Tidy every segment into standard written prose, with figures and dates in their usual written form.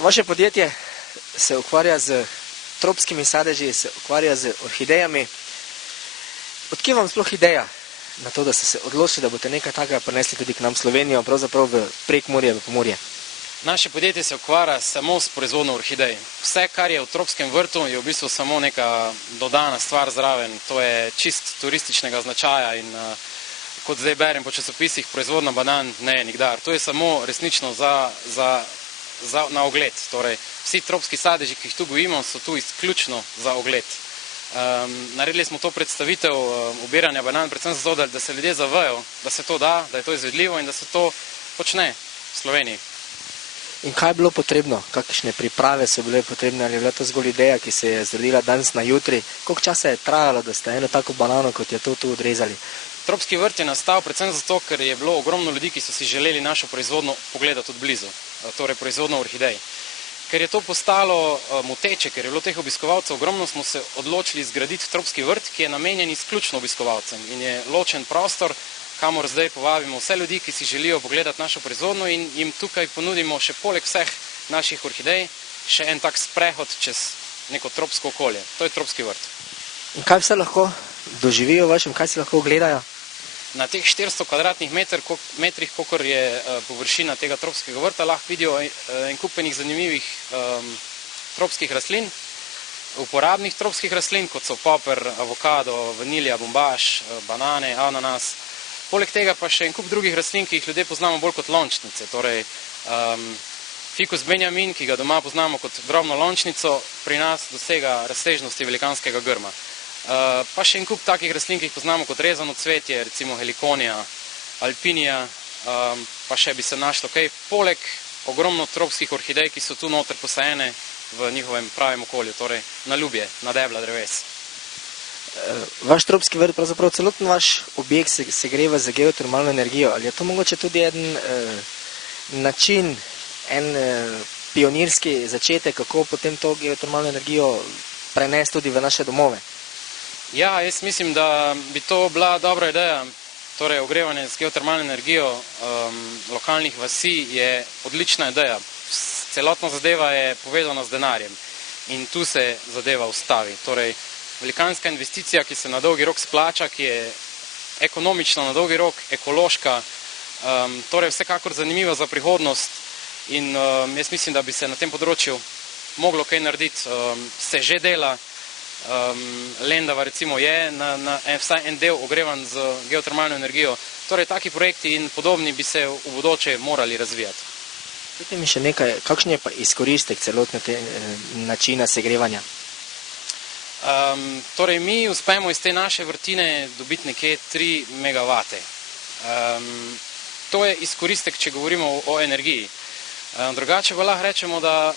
Vaše podjetje se ukvarja z tropskimi sadeži, se ukvarja z orhidejami. Odkje vam sploh ideja na to, da ste se odločili, da boste nekaj takega prinesli tudi k nam v Slovenijo, pravzaprav v Prekmurje, v Pomurje? Naše podjetje se ukvarja samo s proizvodnjo orhidej. Vse, kar je v tropskem vrtu, je v bistvu samo neka dodana stvar zraven. To je čist turističnega značaja in kot zdaj berem po časopisih, proizvodnja banan ne nikdar. To je samo resnično na ogled. Torej, vsi tropski sadeži, ki jih tu gojimo, so tu izključno za ogled. Naredili smo to predstavitev obiranja banan, predvsem zato, da se ljudje zavejo, da se to da, da je to izvedljivo in da se to počne v Sloveniji. In kaj je bilo potrebno? Kakšne priprave so bile potrebne? Ali je bila to zgolj ideja, ki se je zrodila danes na jutri? Koliko časa je trajalo, da ste eno tako banano, kot je to tu odrezali? Tropski vrt je nastal predvsem zato, ker je bilo ogromno ljudi, ki so si želeli našo proizvodnjo pogledati od blizu, torej proizvodnjo orhidej. Ker je to postalo moteče, ker je bilo teh obiskovalcev ogromno, smo se odločili zgraditi tropski vrt, ki je namenjen izključno obiskovalcem in je ločen prostor, kamor zdaj povabimo vse ljudi, ki si želijo pogledati našo proizvodnjo in jim tukaj ponudimo še poleg vseh naših orhidej še en tak sprehod čez neko tropsko okolje. To je tropski vrt. In kaj vse lahko doživijo v vašem, kaj si lahko ogledajo? Na teh 400 kvadratnih metrih, kolikor je površina tega tropskega vrta, lahko vidijo en kup enih zanimivih tropskih rastlin, uporabnih tropskih rastlin, kot so poper, avokado, vanilija, bombaž, banane, ananas. Poleg tega pa še en kup drugih rastlin, ki jih ljudje poznamo bolj kot lončnice. Torej, ficus benjamin, ki ga doma poznamo kot drobno lončnico, pri nas dosega razsežnosti velikanskega grma. Pa še en kup takih rastlin, ki jih poznamo kot rezano cvetje, recimo helikonija, alpinija, pa še bi se našlo kaj, poleg ogromno tropskih orhidej, ki so tu noter posajene v njihovem pravem okolju, torej na ljubje, na debla dreves. Vaš tropski vrt, pravzaprav celoten vaš objekt se greva z geotermalno energijo. Ali je to mogoče tudi en način, en pionirski začetek, kako potem to geotermalno energijo prenesti tudi v naše domove? Ja, jaz mislim, da bi to bila dobra ideja. Torej, ogrevanje z geotermalno energijo lokalnih vasi je odlična ideja. Celotna zadeva je povezana z denarjem in tu se zadeva ustavi. Torej, velikanska investicija, ki se na dolgi rok splača, ki je ekonomična na dolgi rok, ekološka, torej vsekakor zanimiva za prihodnost in jaz mislim, da bi se na tem področju moglo kaj narediti. Se že dela, Lendava recimo je vsaj en del ogrevan z geotermalno energijo. Torej, taki projekti in podobni bi se v bodoče morali razvijati. Povejte mi še nekaj, kakšen je pa izkoristek celotne te načina segrevanja? Torej, mi uspemo iz te naše vrtine dobiti nekje 3 megavate. To je izkoristek, če govorimo o energiji. Drugače pa lahko rečemo, da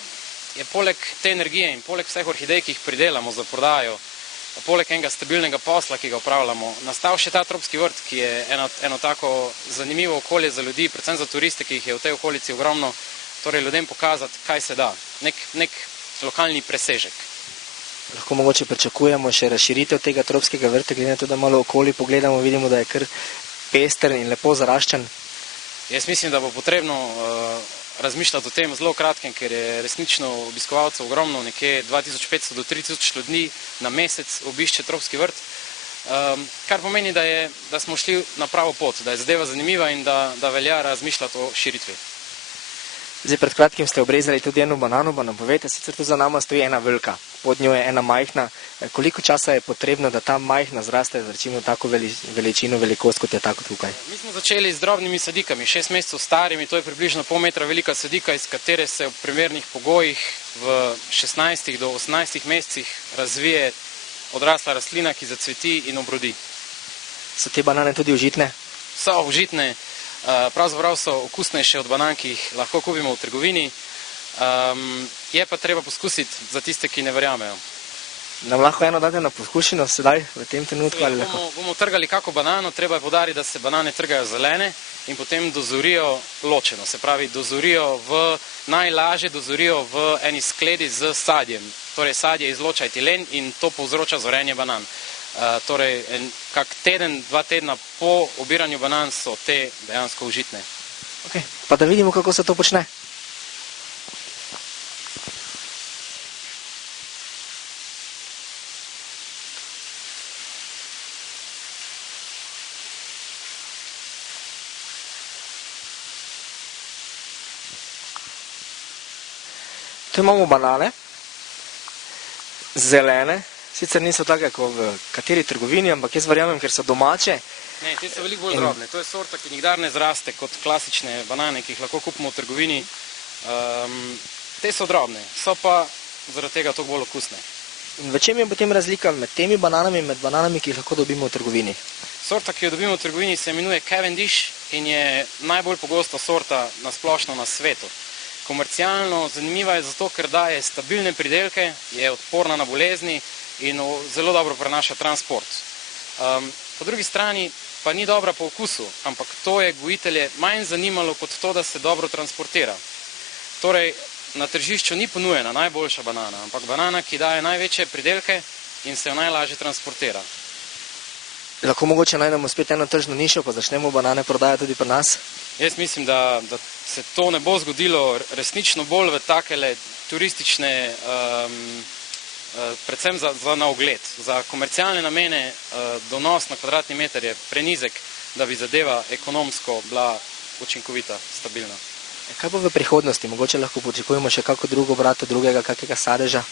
je poleg te energije in poleg vseh orhidej, ki jih pridelamo za prodajo, poleg enega stabilnega posla, ki ga upravljamo, nastal še ta tropski vrt, ki je eno tako zanimivo okolje za ljudi, predvsem za turiste, ki jih je v tej okolici ogromno, torej ljudem pokazati, kaj se da, nek lokalni presežek. Lahko mogoče pričakujemo še razširitev tega tropskega vrta, glede na to, da malo okoli pogledamo, vidimo, da je kar pester in lepo zaraščen. Jaz mislim, da bo potrebno razmišljati o tem zelo kratkem, ker je resnično obiskovalcev ogromno, nekje 2500 do 3000 ljudi na mesec obišče tropski vrt, kar pomeni, da smo šli na pravo pot, da je zadeva zanimiva in da velja razmišljati o širitvi. Zdaj, pred kratkim ste obrezali tudi eno banano, pa nam povejte, sicer tu za nama stoji ena velika, pod njo je ena majhna. Koliko časa je potrebno, da ta majhna zraste, recimo tako veličino, velikost, kot je tako tukaj? Mi smo začeli z drobnimi sadikami, 6 mesecev starimi, to je približno pol metra velika sadika, iz katere se v primernih pogojih v 16 do 18 mesecih razvije odrasla rastlina, ki zacveti in obrodi. So te banane tudi užitne? So užitne. Pravzaprav so okusnejše od banan, ki jih lahko kupimo v trgovini. Je pa treba poskusiti za tiste, ki ne verjamejo. Nam lahko eno date na poskušino sedaj, v tem trenutku? Ali lahko? Bomo trgali kako banano, treba je poudariti, da se banane trgajo zelene in potem dozorijo ločeno. Se pravi, najlažje dozorijo v eni skledi z sadjem. Torej, sadje izloča etilen in to povzroča zorenje banan. Torej, kak teden, 2 tedna po obiranju banan so te dejansko užitne. Pa da vidimo, kako se to počne. Tu imamo banane, zelene, sicer niso take kot v kateri trgovini, ampak jaz verjamem, ker so domače. Ne, te so veliko bolj drobne. To je sorta, ki nikdar ne zraste kot klasične banane, ki jih lahko kupimo v trgovini. Te so drobne, so pa zaradi tega toliko bolj okusne. In v čem je potem razlika med temi bananami in med bananami, ki jih lahko dobimo v trgovini? Sorta, ki jo dobimo v trgovini, se imenuje Cavendish in je najbolj pogosta sorta na splošno na svetu. Komercialno zanimiva je zato, ker daje stabilne pridelke, je odporna na bolezni in zelo dobro prenaša transport. Po drugi strani pa ni dobra po okusu, ampak to je gojitelje manj zanimalo kot to, da se dobro transportira. Torej, na tržišču ni ponujena najboljša banana, ampak banana, ki daje največje pridelke in se jo najlažje transportira. Lahko mogoče najdemo spet eno tržno nišo, pa začnemo banane prodajati tudi pri nas? Jaz mislim, da se to ne bo zgodilo resnično bolj v takele turistične, predvsem za na ogled. Za komercialne namene donos na kvadratni meter je prenizek, da bi zadeva ekonomsko bila učinkovita, stabilna. Kaj pa v prihodnosti? Mogoče lahko pričakujemo še kako drugo obrato, kakega sadeža?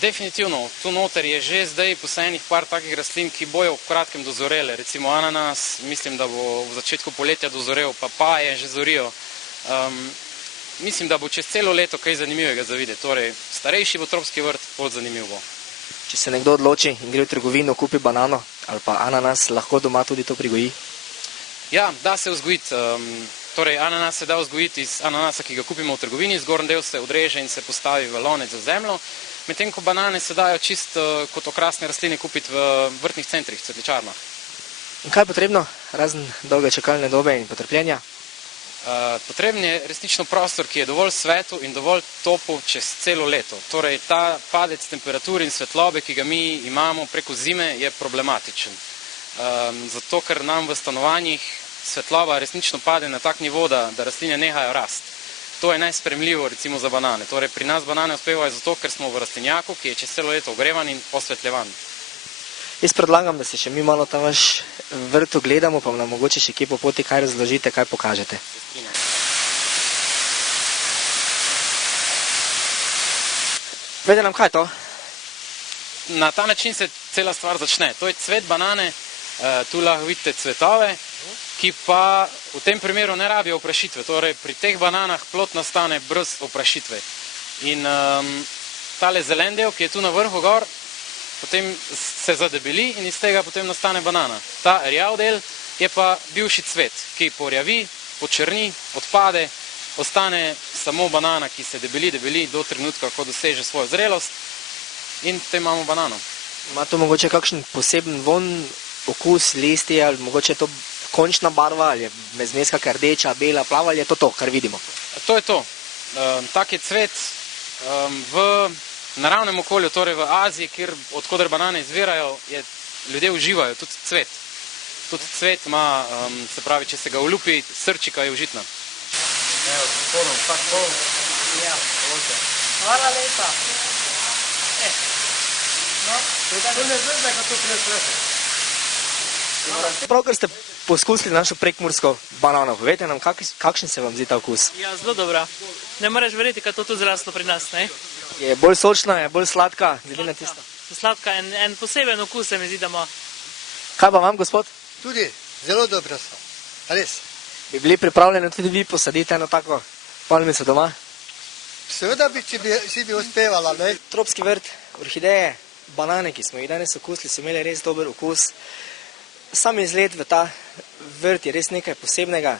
Definitivno, tu noter je že zdaj posajenih par takih rastlin, ki bojo v kratkem dozorele. Recimo ananas, mislim, da bo v začetku poletja dozorel, papaje že zorijo. Mislim, da bo čez celo leto kaj zanimivega za videti. Torej, starejši bo tropski vrt, bolj zanimiv bo. Če se nekdo odloči in gre v trgovino, kupi banano ali pa ananas, lahko doma tudi to prigoji? Ja, da se vzgojiti. Torej, ananas se da vzgojiti iz ananasa, ki ga kupimo v trgovini, zgornji del se odreže in se postavi v lonec za zemljo. Medtem ko banane se dajo čist kot okrasne rastline kupiti v vrtnih centrih, cvetličarnah. In kaj je potrebno, razen dolge čakalne dobe in potrpljenja? Potreben je resnično prostor, ki je dovolj svetel in dovolj topel čez celo leto. Torej, ta padec temperatur in svetlobe, ki ga mi imamo preko zime, je problematičen. Zato, ker nam v stanovanjih svetloba resnično pade na tak nivo, da rastline nehajo rast. To je nespremljivo recimo za banane. Torej, pri nas banane uspevajo zato, ker smo v rastlinjaku, ki je čez celo leto ogrevan in osvetljevan. Jaz predlagam, da se še mi malo tam vaš vrt ogledamo, pa nam mogoče še kje po poti kaj razložite, kaj pokažete. Vede nam, kaj je to? Na ta način se cela stvar začne. To je cvet banane, tu lahko vidite cvetove, ki pa v tem primeru ne rabijo oprašitve. Torej, pri teh bananah plod nastane brez oprašitve. In tale zelen del, ki je tu na vrhu gor, potem se zadebeli in iz tega potem nastane banana. Ta rjav del je pa bivši cvet, ki porjavi, počrni, odpade, ostane samo banana, ki se debeli do trenutka, ko doseže svojo zrelost in potem imamo banano. Ima to mogoče kakšen poseben von, okus, listje ali mogoče to končna barva ali je mezmes kakšna rdeča, bela, plava ali je to, kar vidimo? To je to. Tak je cvet v naravnem okolju, torej v Aziji, odkoder banane izvirajo, ljudje uživajo tudi cvet. Tudi cvet ima, se pravi, če se ga olupi, srčika je užitna. Evo, spodom, vsak pol. Ja, loče. Hvala lepa. No, to ne zvezda, kako to presvete. Pravkar ste poskusili našo prekmursko banano. Povejte nam, kakšen se vam zdi ta okus? Ja, zelo dobra. Ne moreš verjeti, kaj to tu zraslo pri nas, ne? Je bolj sočna, je bolj sladka, glede na tisto. Sladka, en poseben okus se mi zdi, da ima. Kaj pa vam, gospod? Tudi, zelo dobro so. Res. Bi bili pripravljeni tudi vi posaditi eno tako palmico doma? Seveda bi, če bi uspevala, ne? Tropski vrt, orhideje, banane, ki smo jih danes okusili, so imeli res dober okus. Sam izlet v ta vrt je res nekaj posebnega.